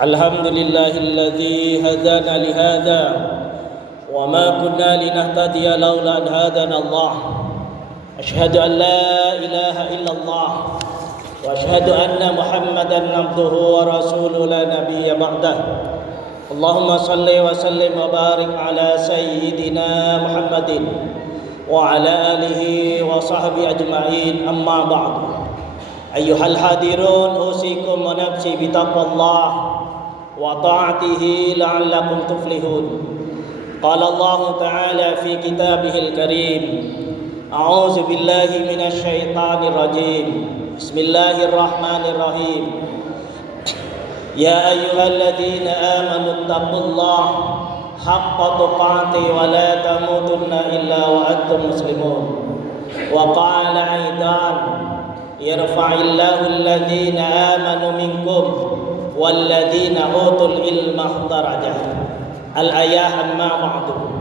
الحمد لله الذي هدانا لهذا وما كنا لنهتدي لولا أن هدانا الله أشهد أن لا إله إلا الله وأشهد أن محمدا عبده ورسوله لا نبي بعده اللهم صل وسلم وبارك على سيدنا محمد وعلى آله وصحبه أجمعين أما بعد أيها الحاضرون أوصيكم ونفسي بتقوى الله وطاعته لعلكم تفلحون قال الله تعالى في كتابه الكريم أعوذ بالله من الشيطان الرجيم بسم الله الرحمن الرحيم يا أيها الذين آمنوا اتقوا الله حق تقاته ولا تموتن إلا وأنتم مسلمون وقال أيضا يرفع الله الذين آمنوا منكم والذين أوتوا العلم درجات Al-ayah amma ba'du.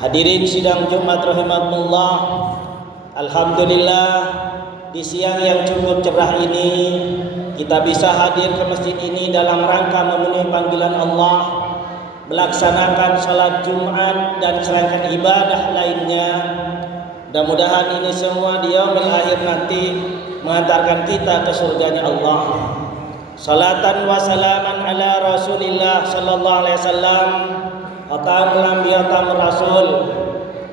Hadirin sidang Jumat rahimakumullah. Alhamdulillah di siang yang cukup cerah ini kita bisa hadir ke masjid ini dalam rangka memenuhi panggilan Allah, melaksanakan salat Jumat dan serangkaian ibadah lainnya. Mudah-mudahan ini semua di yaumil akhir nanti mengantarkan kita ke surganya Allah. Salatan wa salaman ala Rasulillah sallallahu alaihi wasallam atamul anbiya tamur rasul.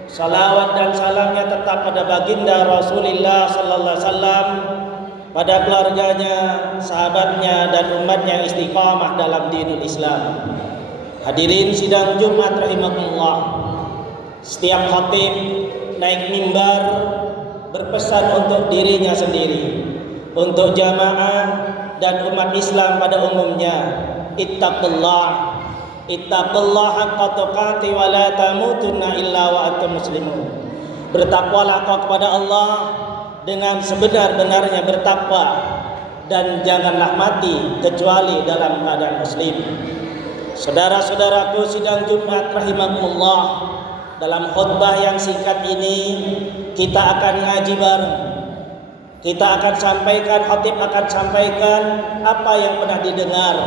Salawat dan salamnya tetap pada baginda Rasulillah sallallahu alaihi wasallam, pada keluarganya, sahabatnya dan umatnya yang istiqamah dalam dinul Islam. Hadirin sidang Jumat rahimakumullah. Setiap khatib naik mimbar berpesan untuk dirinya sendiri, untuk jamaah dan umat Islam pada umumnya. Ittaqullah haqqa tuqati wa la tamutunna illa wa antum muslimun. Bertakwalah kau kepada Allah dengan sebenar-benarnya bertakwa dan janganlah mati kecuali dalam keadaan muslim. Saudara-saudaraku sidang Jumat rahimakumullah, dalam khutbah yang singkat ini kita akan ngaji bareng. Kita akan sampaikan, khatib akan sampaikan apa yang pernah didengar,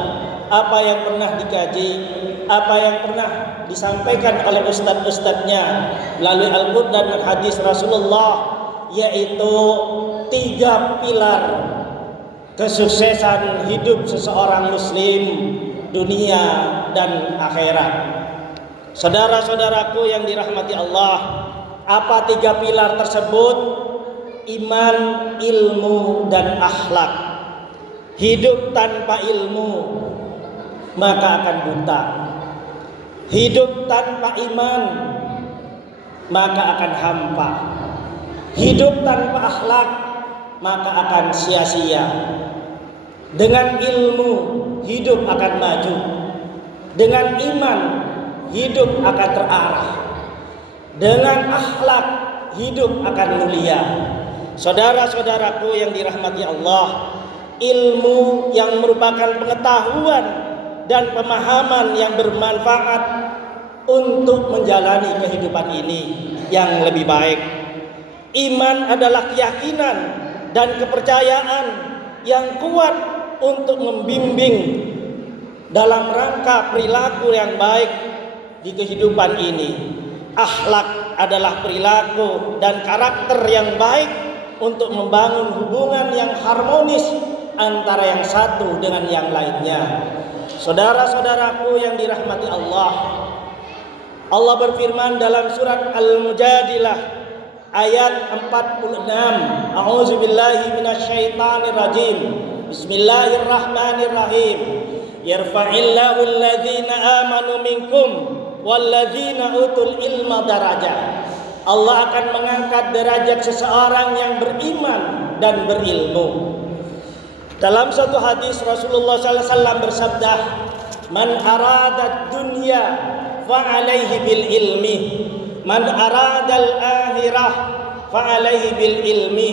apa yang pernah dikaji, apa yang pernah disampaikan oleh ustadz-ustadznya melalui Al-Quran dan hadis Rasulullah, yaitu 3 pilar kesuksesan hidup seseorang muslim dunia dan akhirat. Saudara-saudaraku yang dirahmati Allah, apa 3 pilar tersebut? Iman, ilmu, dan akhlak. Hidup tanpa ilmu maka akan buta. Hidup tanpa iman maka akan hampa. Hidup tanpa akhlak maka akan sia-sia. Dengan ilmu hidup akan maju. Dengan iman hidup akan terarah. Dengan akhlak hidup akan mulia. Saudara-saudaraku yang dirahmati Allah, ilmu yang merupakan pengetahuan dan pemahaman yang bermanfaat untuk menjalani kehidupan ini yang lebih baik. Iman adalah keyakinan dan kepercayaan yang kuat untuk membimbing dalam rangka perilaku yang baik di kehidupan ini. Akhlak adalah perilaku dan karakter yang baik untuk membangun hubungan yang harmonis antara yang satu dengan yang lainnya. Saudara-saudaraku yang dirahmati Allah, Allah berfirman dalam surat Al-Mujadilah ayat 46, A'udzubillahi minasyaitonirrajim. Bismillahirrahmanirrahim. Yarfa'illahu alladhina amanu minkum walladzina utul ilma darajat. Allah akan mengangkat derajat seseorang yang beriman dan berilmu. Dalam satu hadis Rasulullah SAW bersabda, "Man arada dunya fa alaihi bil ilmi, man arada al akhirah fa alaihi bil ilmi,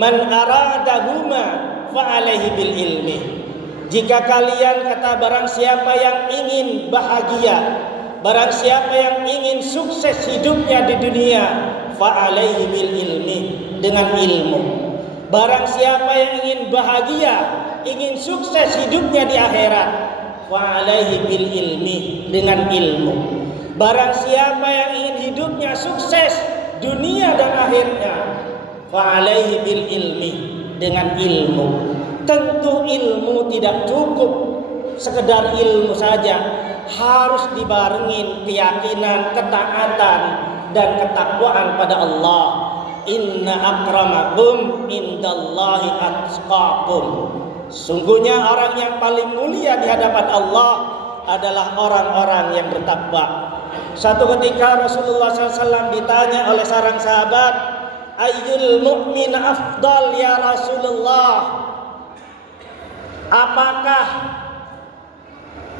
man aradahuma fa alaihi bil ilmi." Jika kalian, kata, barang siapa yang ingin bahagia, barang siapa yang ingin sukses hidupnya di dunia, fa'alaihi bil ilmi, dengan ilmu. Barang siapa yang ingin bahagia ingin sukses hidupnya di akhirat, wa alaihi bil ilmi, dengan ilmu. Barang siapa yang ingin hidupnya sukses dunia dan akhirnya, wa alaihi bil ilmi, dengan ilmu. Tentu ilmu tidak cukup sekedar ilmu saja, harus dibarengin keyakinan, ketaatan dan ketakwaan pada Allah. Inna akramakum indallahi atqakum. Sungguhnya orang yang paling mulia di hadapan Allah adalah orang-orang yang bertakwa. Suatu ketika Rasulullah SAW ditanya oleh seorang sahabat, ayyul mu'min afdal ya Rasulullah? Apakah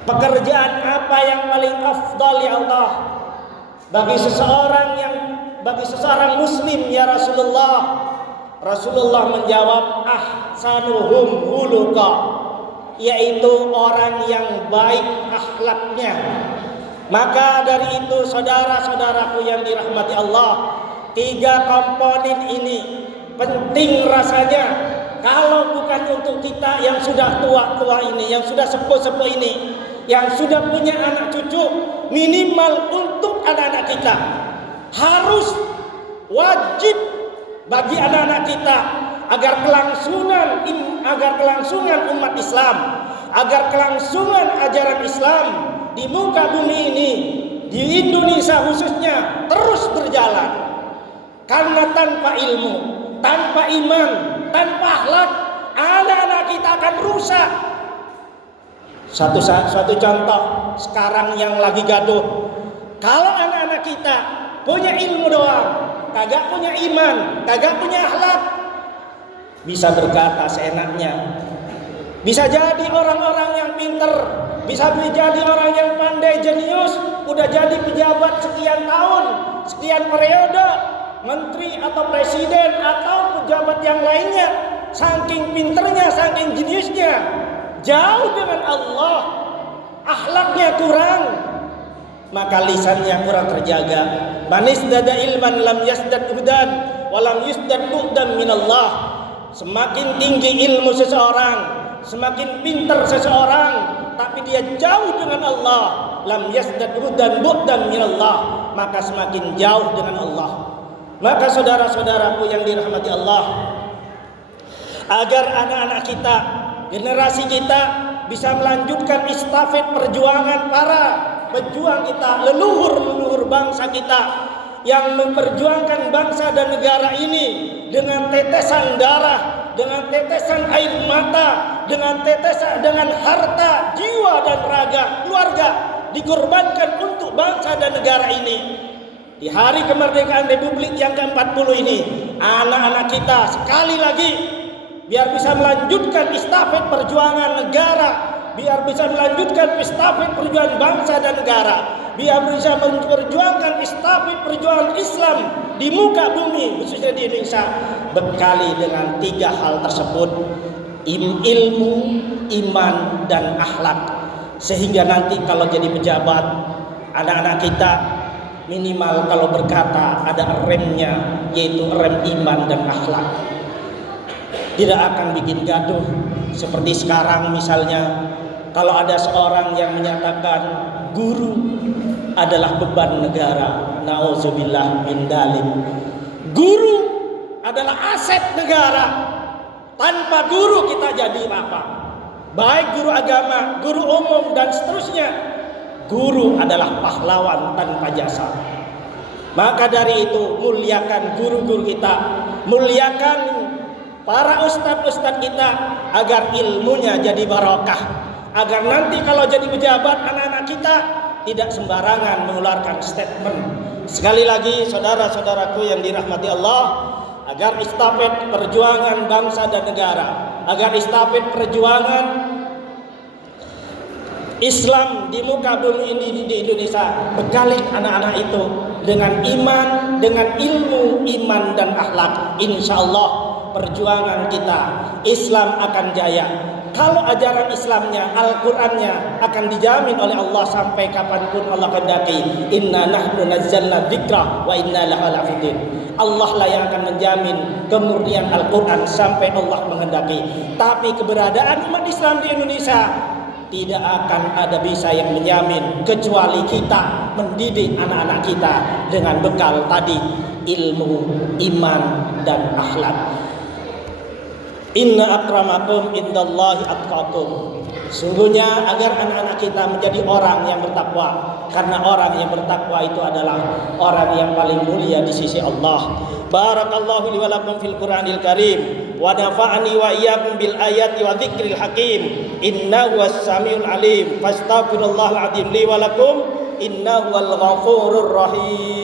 pekerjaan apa yang paling afdal ya Allah bagi seseorang muslim ya Rasulullah? Rasulullah menjawab, ahsanuhum huluqa, yaitu orang yang baik akhlaknya. Maka dari itu saudara-saudaraku yang dirahmati Allah, 3 komponen ini penting rasanya. Kalau bukan untuk kita yang sudah tua-tua ini, yang sudah sepuh-sepuh ini, yang sudah punya anak cucu, minimal untuk anak-anak kita, harus wajib bagi anak-anak kita agar kelangsungan umat Islam, agar kelangsungan ajaran Islam di muka bumi ini, di Indonesia khususnya, terus berjalan. Karena tanpa ilmu, tanpa iman, tanpa akhlak, anak-anak kita akan rusak. Suatu contoh sekarang yang lagi gaduh, kalau anak-anak kita punya ilmu doang, kagak punya iman, kagak punya akhlak, bisa berkata seenaknya, bisa jadi orang-orang yang pinter, bisa jadi orang yang pandai, jenius, udah jadi pejabat sekian tahun, sekian periode, menteri atau presiden atau pejabat yang lainnya, saking pinternya, saking jeniusnya, jauh dengan Allah, akhlaknya kurang, maka lisannya kurang terjaga. Manis dada ilman lam yasdad hudan walam yusdad bu'dan minallah. Semakin tinggi ilmu seseorang, semakin pintar seseorang, tapi dia jauh dengan Allah, lam yasdad hudan bu'dan minallah, maka semakin jauh dengan Allah. Maka saudara-saudaraku yang dirahmati Allah, agar anak-anak kita, generasi kita bisa melanjutkan estafet perjuangan para pejuang kita, leluhur bangsa kita yang memperjuangkan bangsa dan negara ini dengan tetesan darah, dengan tetesan air mata, dengan harta, jiwa dan raga, keluarga dikorbankan untuk bangsa dan negara ini. Di hari kemerdekaan Republik yang ke-40 ini, anak-anak kita sekali lagi biar bisa melanjutkan estafet perjuangan negara, biar bisa melanjutkan estafet perjuangan bangsa dan negara, biar bisa memperjuangkan estafet perjuangan Islam di muka bumi khususnya di Indonesia, bekali dengan 3 hal tersebut: ilmu, iman, dan akhlak. Sehingga nanti kalau jadi pejabat, anak-anak kita minimal kalau berkata ada remnya, yaitu rem iman dan akhlak. Tidak akan bikin gaduh seperti sekarang misalnya, kalau ada seorang yang menyatakan guru adalah beban negara, nauzubillah min dzalik. Guru adalah aset negara. Tanpa guru kita jadi apa? Baik guru agama, guru umum dan seterusnya. Guru adalah pahlawan tanpa jasa. Maka dari itu muliakan guru-guru kita, muliakan para ustadz-ustadz kita agar ilmunya jadi barokah, agar nanti kalau jadi pejabat anak-anak kita tidak sembarangan mengeluarkan statement. Sekali lagi saudara-saudaraku yang dirahmati Allah, agar estafet perjuangan bangsa dan negara, agar estafet perjuangan Islam di muka bumi ini di Indonesia, bekali anak-anak itu dengan iman, dengan ilmu, iman dan akhlak. Insya Allah perjuangan kita Islam akan jaya. Kalau ajaran Islamnya, Al-Qur'annya akan dijamin oleh Allah sampai kapanpun Allah kehendaki. Inna nahnu nazzalna dzikra wa inna lahu lahafidin. Allah lah yang akan menjamin kemurnian Al-Qur'an sampai Allah menghendaki. Tapi keberadaan umat Islam di Indonesia tidak akan ada bisa yang menjamin kecuali kita mendidik anak-anak kita dengan bekal tadi, ilmu, iman, dan akhlak. Inna akramakum indallahi atqakum. Sungguhnya agar anak-anak kita menjadi orang yang bertakwa, karena orang yang bertakwa itu adalah orang yang paling mulia di sisi Allah. Barakallahu li wa lakum fil Qur'anil Karim wa nafa'ani wa iyyakum bil ayati wa dzikril hakim. Innahu was-samiul alim. Fastaghfirullahal azim li wa lakum innahu wal ghafurur rahim.